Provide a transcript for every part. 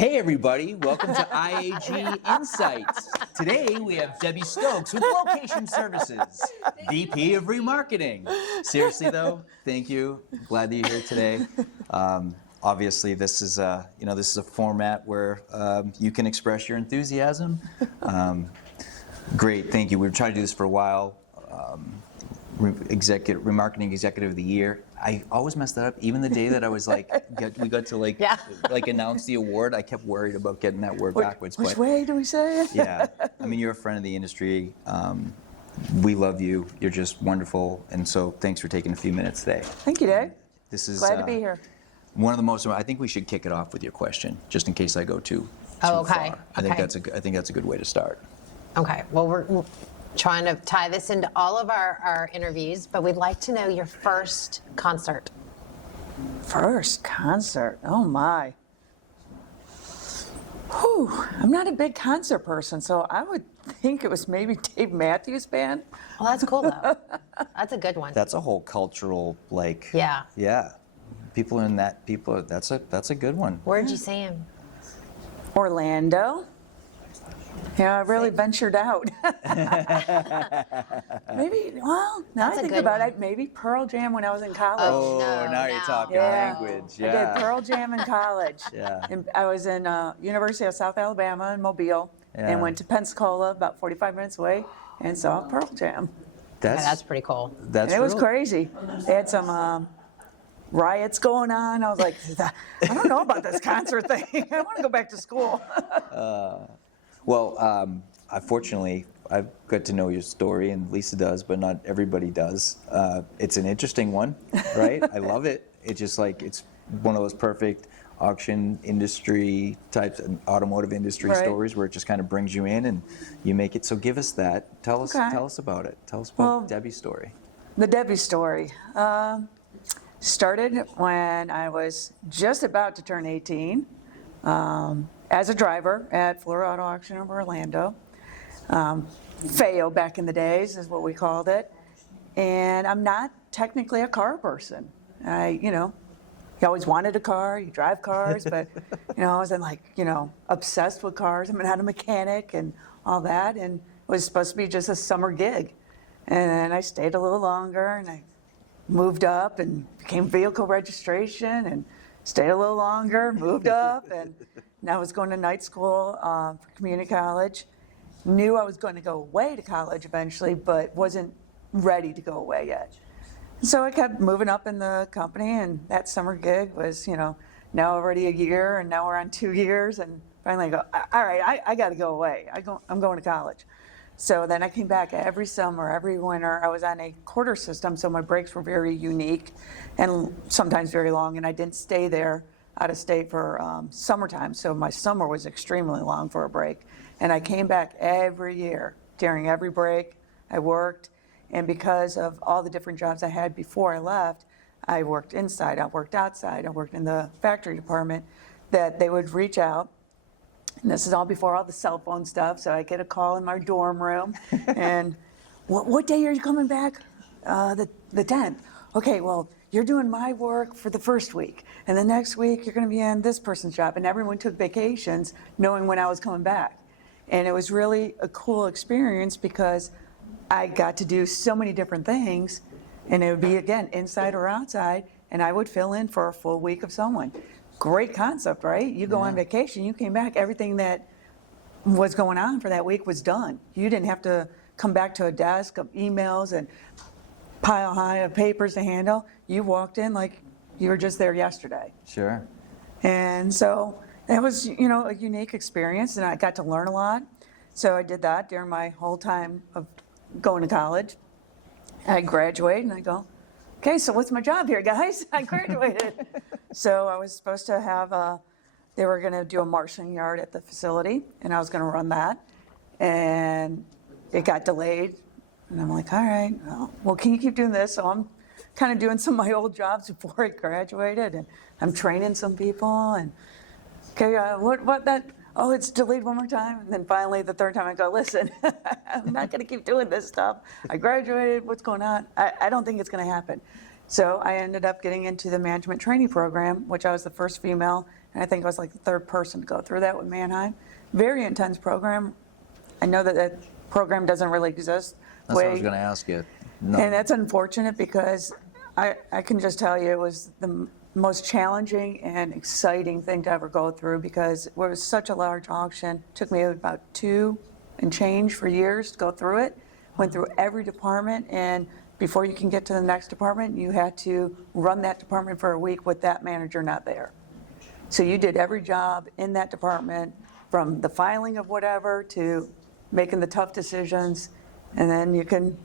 Hey everybody, welcome to IAG Insights. Today we have Debbie Stokes with Location Services, VP of Remarketing. Seriously though, thank you. Glad that you're here today. Obviously, this is a format where you can express your enthusiasm. Great, thank you. We've tried to do this for a while. Remarketing Executive of the Year. I always messed that up. Even the day that I was we got to announce the award, I kept worried about getting that word backwards. Which way do we say it? Yeah, I mean, you're a friend of the industry. We love you. You're just wonderful. And so thanks for taking a few minutes today. Thank you, Dave. This is glad to be here. One of the most. I think we should kick it off with your question, just in case I go too okay. far. I think that's a good way to start. Okay. Well, we're trying to tie this into all of our interviews, but we'd like to know your first concert. First concert? Oh my. Whew. I'm not a big concert person, so I would think it was maybe Dave Matthews Band. Well, that's cool though. That's a good one. That's a whole cultural Yeah. Yeah. That's a good one. Where'd you see him? Orlando. Yeah, I really ventured out. Maybe, well, now I think about it, maybe Pearl Jam when I was in college. Oh, now you're talking language. Yeah. I did Pearl Jam in college. Yeah. And I was in University of South Alabama in Mobile and went to Pensacola, about 45 minutes away, and saw Pearl Jam. That's pretty cool. And it was crazy. They had some riots going on. I was like, I don't know about this concert thing. I want to go back to school. Fortunately, I've got to know your story, and Lisa does, but not everybody does. It's an interesting one, right? I love it. It's just it's one of those perfect auction industry types, automotive industry stories where it just kind of brings you in and you make it. So give us that. Tell us about it. Tell us about Debbie's story. The Debbie story started when I was just about to turn 18. As a driver at Florida Auto Auction of Orlando. FAO back in the days is what we called it. And I'm not technically a car person. You always wanted a car, you drive cars, but, I wasn't obsessed with cars. I'm not a mechanic and all that. And it was supposed to be just a summer gig. And I stayed a little longer and I moved up and became vehicle registration and stayed a little longer, moved up, and I was going to night school for community college. Knew I was going to go away to college eventually, but wasn't ready to go away yet. So I kept moving up in the company, and that summer gig was, now already a year, and now we're on 2 years, and finally I go, all right, I got to go away. I'm going to college. So then I came back every summer, every winter. I was on a quarter system, so my breaks were very unique and sometimes very long, and I didn't stay there out of state for summertime, so my summer was extremely long for a break. And I came back every year. During every break, I worked, and because of all the different jobs I had before I left, I worked inside, I worked outside, I worked in the factory department, that they would reach out. And this is all before all the cell phone stuff, so I get a call in my dorm room, and what day are you coming back? The 10th. Okay, well, you're doing my work for the first week, and the next week you're going to be in this person's job, and everyone took vacations knowing when I was coming back. And it was really a cool experience because I got to do so many different things, and it would be, again, inside or outside, and I would fill in for a full week of someone. Great concept, right? You go on vacation, you came back, everything that was going on for that week was done. You didn't have to come back to a desk of emails and pile high of papers to handle. You walked in like you were just there yesterday. Sure. And so it was, a unique experience, and I got to learn a lot. So I did that during my whole time of going to college. I graduated, and I go, okay, so what's my job here, guys? I graduated. So I was supposed to have they were going to do a marshalling yard at the facility, and I was going to run that. And it got delayed. And I'm like, all right, well, can you keep doing this? So I'm kind of doing some of my old jobs before I graduated, and I'm training some people. And, okay, what that? Oh, it's delayed one more time. And then finally, the third time, I go, listen, I'm not going to keep doing this stuff. I graduated. What's going on? I don't think it's going to happen. So I ended up getting into the management training program, which I was the first female and I think I was like the third person to go through that with Mannheim. Very intense program. I know that program doesn't really exist. That's what I was going to ask you. No. And that's unfortunate because I can just tell you it was the most challenging and exciting thing to ever go through because it was such a large auction. It took me about 2 and change for years to go through it. Went through every department, and before you can get to the next department, you had to run that department for a week with that manager not there. So you did every job in that department, from the filing of whatever to making the tough decisions, and then you can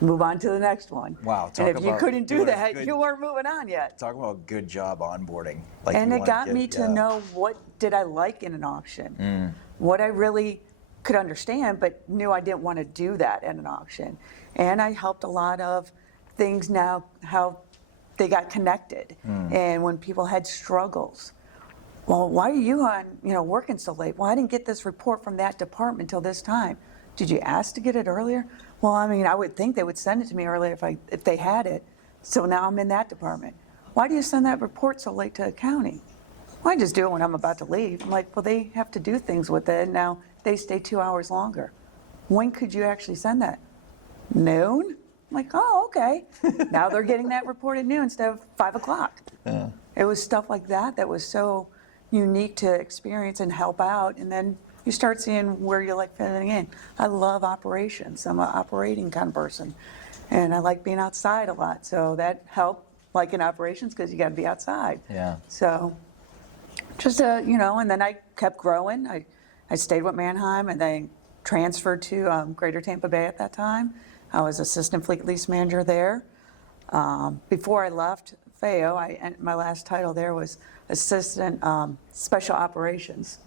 move on to the next one. Wow, and if you couldn't do doing a that, good- you weren't moving on yet. Talk about a good job onboarding. Like And you it wanna got give- me to yeah. know what did I like in an auction, what I really could understand, but knew I didn't want to do that at an auction. And I helped a lot of things now, how they got connected. And when people had struggles, well, why are you working so late? Well, I didn't get this report from that department until this time. Did you ask to get it earlier? Well, I mean, I would think they would send it to me earlier if they had it. So now I'm in that department. Why do you send that report so late to accounting? Well, I just do it when I'm about to leave. I'm like, well, they have to do things with it. Now they stay 2 hours longer. When could you actually send that? Noon? I'm like, oh, okay. Now they're getting that report at noon instead of 5 o'clock. Yeah. It was stuff like that that was so unique to experience and help out. And then you start seeing where you like fitting in. I love operations. I'm an operating kind of person. And I like being outside a lot. So that helped, like in operations, because you got to be outside. Yeah. So just, and then I kept growing. I stayed with Mannheim and then transferred to Greater Tampa Bay at that time. I was assistant fleet lease manager there. Before I left FAO, my last title there was assistant special operations.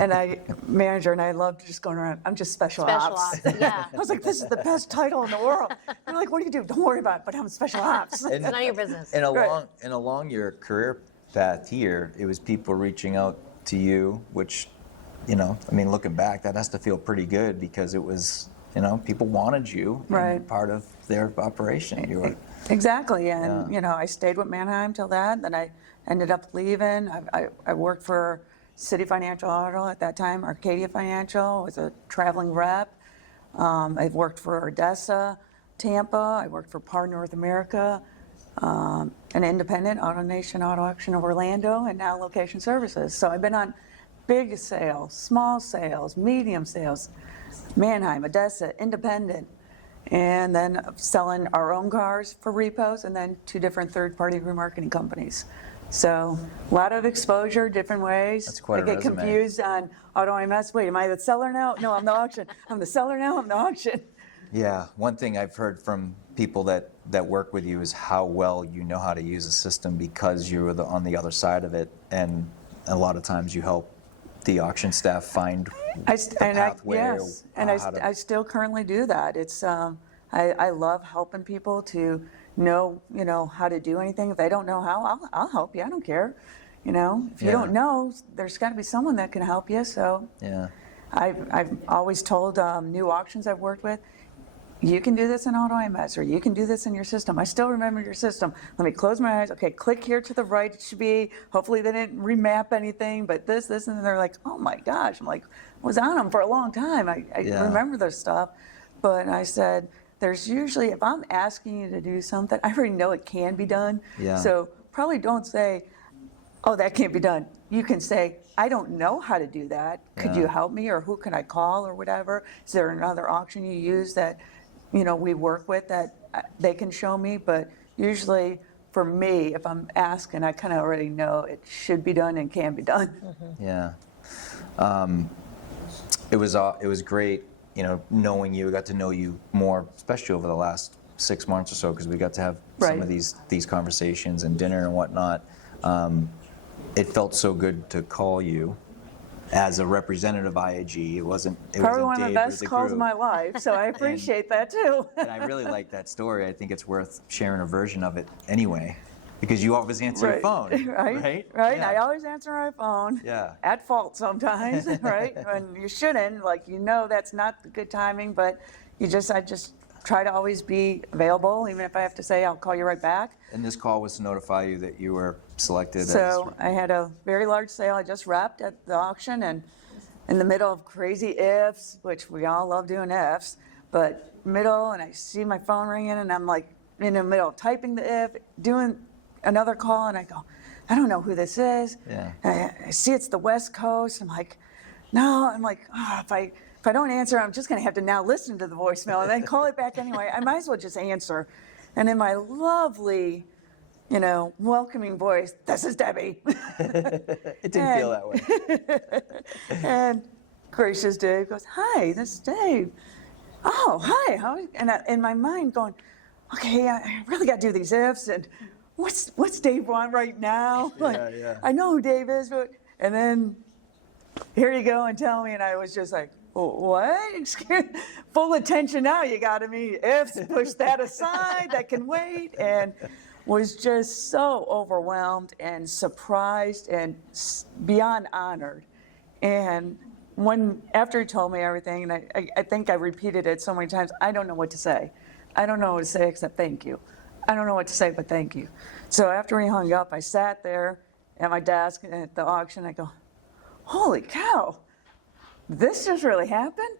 And manager, and I loved just going around, I'm just special ops. Yeah. I was like, this is the best title in the world. They're like, what do you do? Don't worry about it, but I'm special ops. It's none of your business. And Right. along your career path here, it was people reaching out to you, which, looking back, that has to feel pretty good because it was, people wanted you Right. and part of their operation. You were, Exactly, and Yeah. I stayed with Mannheim till that. Then I ended up leaving. I worked for City Financial Auto at that time, Arcadia Financial. Was a traveling rep. I've worked for Odessa, Tampa. I worked for Par North America, an independent Auto Nation Auto Auction of Orlando, and now Location Services. So I've been on big sales, small sales, medium sales, Mannheim, Odessa, independent. And then selling our own cars for repos, and then 2 different third-party remarketing companies. So a lot of exposure, different ways. That's quite a I get resume. confused on Auto IMS. Wait, am I the seller now? No, I'm the auction. I'm the seller now. I'm the auction. Yeah, one thing I've heard from people that work with you is how well you know how to use a system because you were on the other side of it, and a lot of times you help the auction staff find pathway. Yes, and I still currently do that. It's I love helping people to know how to do anything. If they don't know how, I'll help you. I don't care. If you Yeah. don't know, there's got to be someone that can help you. So Yeah. I've always told new auctions I've worked with, you can do this in Auto IMS, or you can do this in your system. I still remember your system. Let me close my eyes. Okay, click here to the right. It should be, hopefully they didn't remap anything, but this, and they're like, oh my gosh. I'm like, I was on them for a long time. I Yeah. remember this stuff. But I said, there's usually, if I'm asking you to do something, I already know it can be done. Yeah. So probably don't say, oh, that can't be done. You can say, I don't know how to do that. Could Yeah. you help me, or who can I call, or whatever? Is there another auction you use that, we work with that they can show me? But usually for me, if I'm asking, I kind of already know it should be done and can be done. Yeah. It was great, knowing you. We got to know you more, especially over the last 6 months or so, because we got to have some Right. of these conversations and dinner and whatnot. It felt so good to call you as a representative of IAG. It wasn't Probably one of the Dave or best the calls group. of my life, so I appreciate that too. And I really like that story. I think it's worth sharing a version of it anyway, because you always answer your phone, right? Right. Yeah. I always answer my phone. Yeah. At fault sometimes, right? When you shouldn't, that's not the good timing, but I just try to always be available, even if I have to say I'll call you right back. And this call was to notify you that you were selected So I had a very large sale I just wrapped at the auction, and in the middle of crazy ifs, which we all love doing ifs, but middle, and I see my phone ringing, and I'm like in the middle of typing the if, doing another call, and I go, I don't know who this is. Yeah. And I see it's the West Coast. I'm like, no. I'm like, if I don't answer, I'm just going to have to now listen to the voicemail and then call it back anyway. I might as well just answer. And in my lovely, welcoming voice, this is Debbie. It didn't feel that way. And gracious Dave goes, hi, this is Dave. Oh, hi. And in my mind going, okay, I really got to do these ifs, and what's Dave want right now? Yeah. I know who Dave is, but, and then here you go and tell me, and I was just like, what? Full attention now, you got to me. Ifs, push that aside, that can wait, and was just so overwhelmed and surprised and beyond honored. And after he told me everything, and I think I repeated it so many times, I don't know what to say. I don't know what to say except thank you. I don't know what to say but thank you. So after he hung up, I sat there at my desk at the auction. I go, holy cow, this just really happened?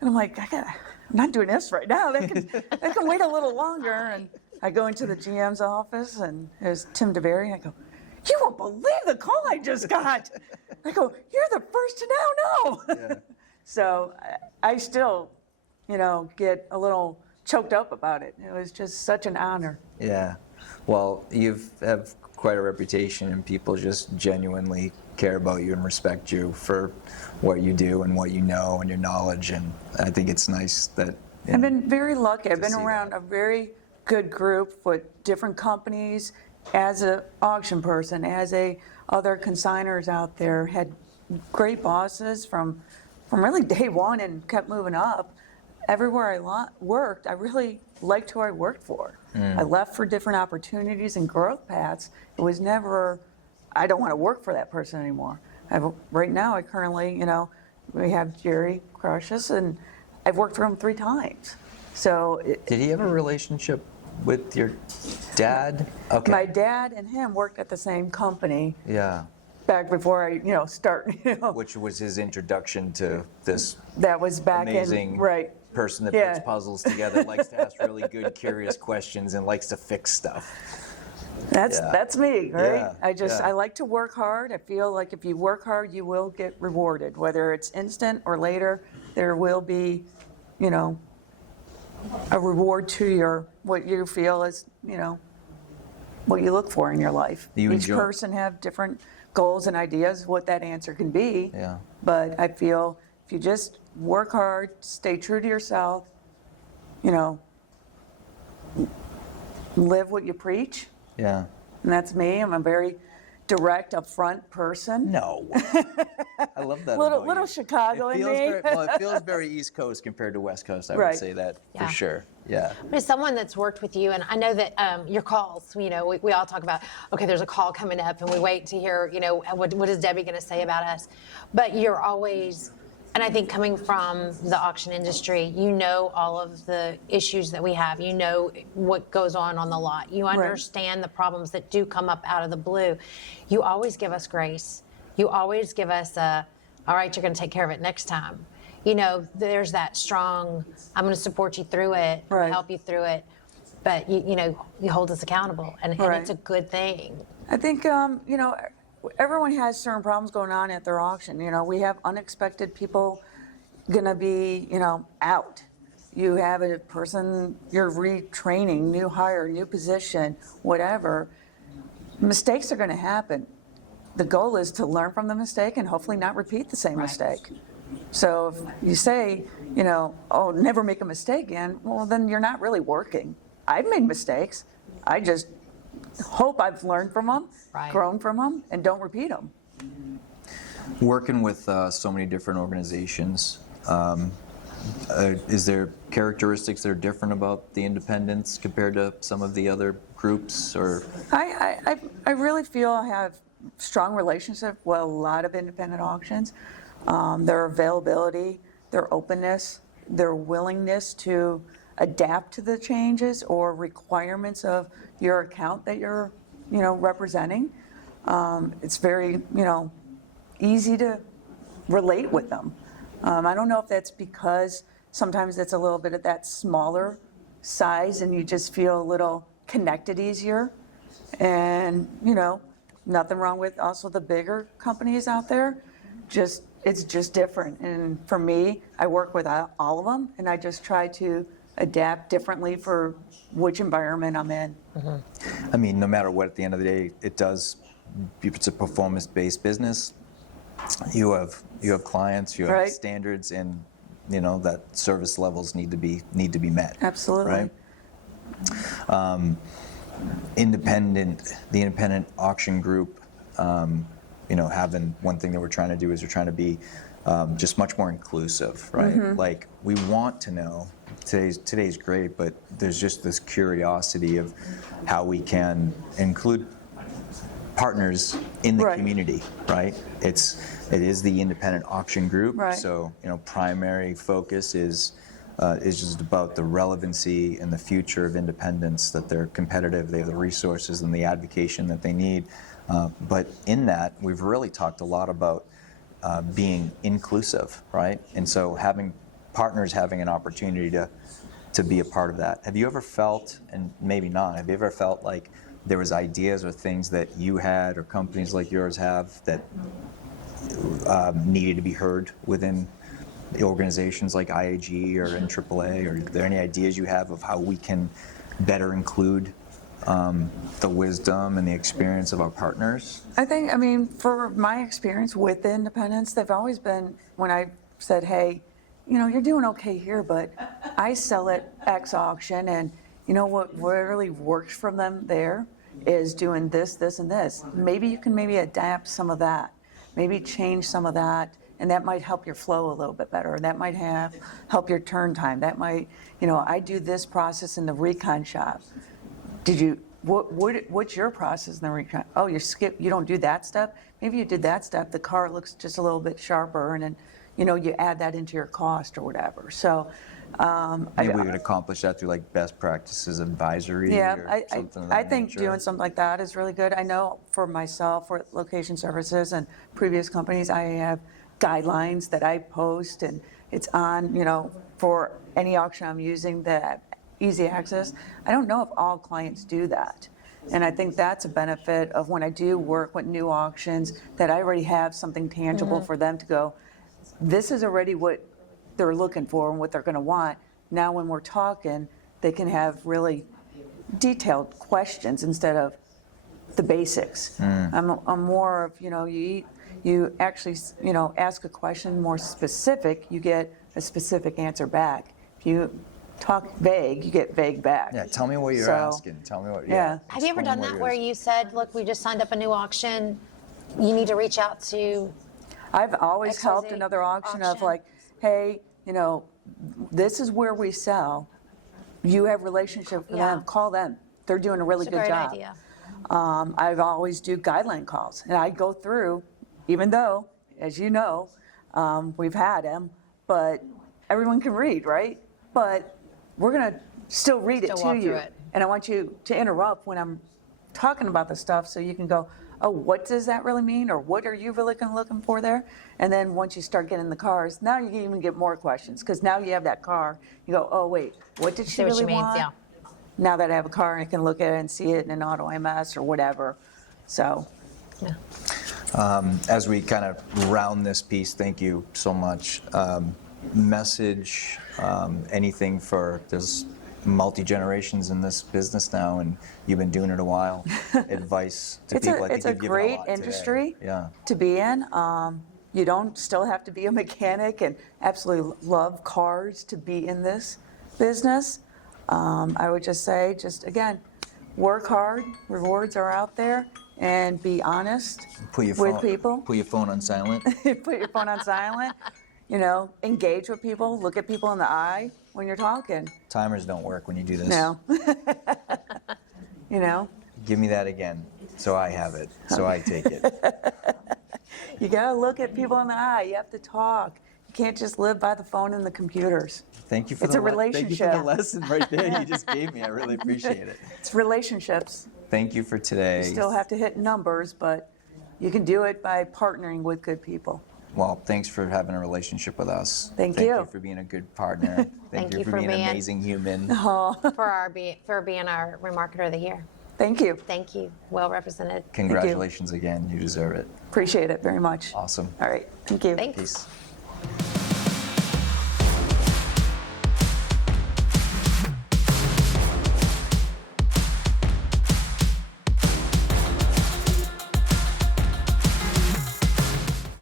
And I'm like, I'm not doing this right now. That can wait a little longer. And I go into the GM's office, and there's Tim DeBerry. I go, you won't believe the call I just got. I go, you're the first to now know. Yeah. So I still, get a little choked up about it. It was just such an honor. Yeah. Well, you have quite a reputation, and people just genuinely care about you and respect you for what you do and what you know and your knowledge. And I think it's nice that I've been very lucky. I've been see around that. a very good group with different companies. As an auction person, as other consigners out there, had great bosses from really day one and kept moving up. Everywhere I worked, I really liked who I worked for. I left for different opportunities and growth paths. It was never, I don't want to work for that person anymore. Right now, I currently, we have Jerry Crushus, and I've worked for him 3 times. So Did he have a relationship with your dad? Okay. my dad and him worked at the same company Yeah. back before I, start, Which was his introduction to this that was back amazing in, right. person that Yeah. puts puzzles together, likes to ask really good, curious questions, and likes to fix stuff. Yeah. That's me, right? Yeah, I like to work hard. I feel like if you work hard, you will get rewarded. Whether it's instant or later, there will be, a reward to what you feel is, what you look for in your life. You Each enjoy- person have different goals and ideas what that answer can be. Yeah. But I feel if you just work hard, stay true to yourself, live what you preach, Yeah. and that's me. I'm a very direct, upfront person. No. I love that. Little about you. Chicago It in feels me. it feels very East Coast compared to West Coast. I would Right. say that Yeah. for sure. Yeah. But as someone that's worked with you, and I know that your calls, we all talk about, okay, there's a call coming up, and we wait to hear, what is Debbie going to say about us? But you're always, and I think coming from the auction industry, you know all of the issues that we have. You know what goes on the lot. You understand the problems that do come up out of the blue. You always give us grace. You always give us all right, you're going to take care of it next time. There's that strong, I'm going to support you through it, Right. help you through it. But, you hold us accountable, and Right. it's a good thing. I think, everyone has certain problems going on at their auction. We have unexpected people going to be, out. You have a person you're retraining, new hire, new position, whatever. Mistakes are going to happen. The goal is to learn from the mistake and hopefully not repeat the same mistake. So if you say, never make a mistake again, well, then you're not really working. I've made mistakes. I just hope I've learned from them, Right. grown from them, and don't repeat them. Working with so many different organizations, is there characteristics that are different about the independents compared to some of the other groups? Or I really feel I have strong relationship with a lot of independent auctions. Their availability, their openness, their willingness to adapt to the changes or requirements of your account that you're, representing. It's very, easy to relate with them. I don't know if that's because sometimes it's a little bit of that smaller size and you just feel a little connected easier. And, nothing wrong with also the bigger companies out there. It's just different. And for me, I work with all of them, and I just try to adapt differently for which environment I'm in. I mean, no matter what, at the end of the day, it's a performance-based business. You have clients, you have Right. standards, and that service levels need to be met. Absolutely. Right? The independent auction group, having one thing that we're trying to do is we're trying to be just much more inclusive, right? Like, we want to know, today's great, but there's just this curiosity of how we can include partners in the Right. community, right? It is the independent auction group, Right. so primary focus is just about the relevancy and the future of independence, that they're competitive, they have the resources and the advocacy that they need. But in that, we've really talked a lot about being inclusive, right? And so having partners having an opportunity to be a part of that. Have you ever felt, and maybe not, have you ever felt like there was ideas or things that you had or companies like yours have that needed to be heard within the organizations like IAG or NAAA? Or are there any ideas you have of how we can better include the wisdom and the experience of our partners? I think, for my experience with the independents, they've always been, when I said, hey, you're doing okay here, but I sell at X auction, and what really works for them there is doing this, this, and this. Maybe you can adapt some of that, maybe change some of that, and that might help your flow a little bit better. That might help your turn time. That might, I do this process in the recon shop. What's your process in the recon? Oh, you don't do that step? Maybe you did that step, the car looks just a little bit sharper, and then, you add that into your cost or whatever. So, Maybe we would accomplish that through like best practices advisory yeah, or something of that I think nature. doing something like that is really good. I know for myself, for location services and previous companies, I have guidelines that I post, and it's on, for any auction I'm using, that easy access. I don't know if all clients do that. And I think that's a benefit of when I do work with new auctions, that I already have something tangible for them to go, this is already what they're looking for and what they're going to want. Now when we're talking, they can have really detailed questions instead of the basics. I'm more of, you actually, ask a question more specific, you get a specific answer back. If you talk vague, you get vague back. Yeah, tell me what you're So, asking. Tell me what. yeah. Have you ever explain done what that yours where is. you said, look, we just signed up a new auction, you need to reach out to, I've always XYZ helped another auction of auction. like, hey, this is where we sell. You have relationship with Yeah. them, call them. They're doing a really it's a good great job. idea. I've always do guideline calls, and I go through, even though, as you know, we've had them, but everyone can read, right? But we're gonna still read it Still to walk you. through it. And I want you to interrupt when I'm talking about the stuff so you can go, oh, what does that really mean? Or what are you really looking for there? And then once you start getting the cars, now you can even get more questions, because now you have that car. You go, oh, wait, what did she See what really she means, want? yeah. Now that I have a car, I can look at it and see it in an auto MS or whatever. So, As we kind of round this piece, thank you so much. Message, anything for, there's multi-generations in this business now, and you've been doing it a while. Advice to it's people. a, I think it's a you've given great lot today. industry Yeah. to be in. You don't still have to be a mechanic and absolutely love cars to be in this business. I would just say, again, work hard, rewards are out there, and be honest Put your with phone, people. Put your phone on silent. Put your phone on silent, engage with people, look at people in the eye when you're talking. Timers don't work when you do this. No. Give me that again, so I have it, so I take it. You gotta look at people in the eye. You have to talk. You can't just live by the phone and the computers. Thank you for It's a Thank you for the relationship. lesson right there you just gave me. I really appreciate it. It's relationships. Thank you for today. You still have to hit numbers, but you can do it by partnering with good people. Well, thanks for having a relationship with us. Thank Thank you. you for being a good partner. Thank you for being an amazing human. for being our Remarketer of the Year. Thank you. Thank you. Well represented. Congratulations again. You deserve it. Appreciate it very much. Awesome. All right. Thank you. Thanks. Peace.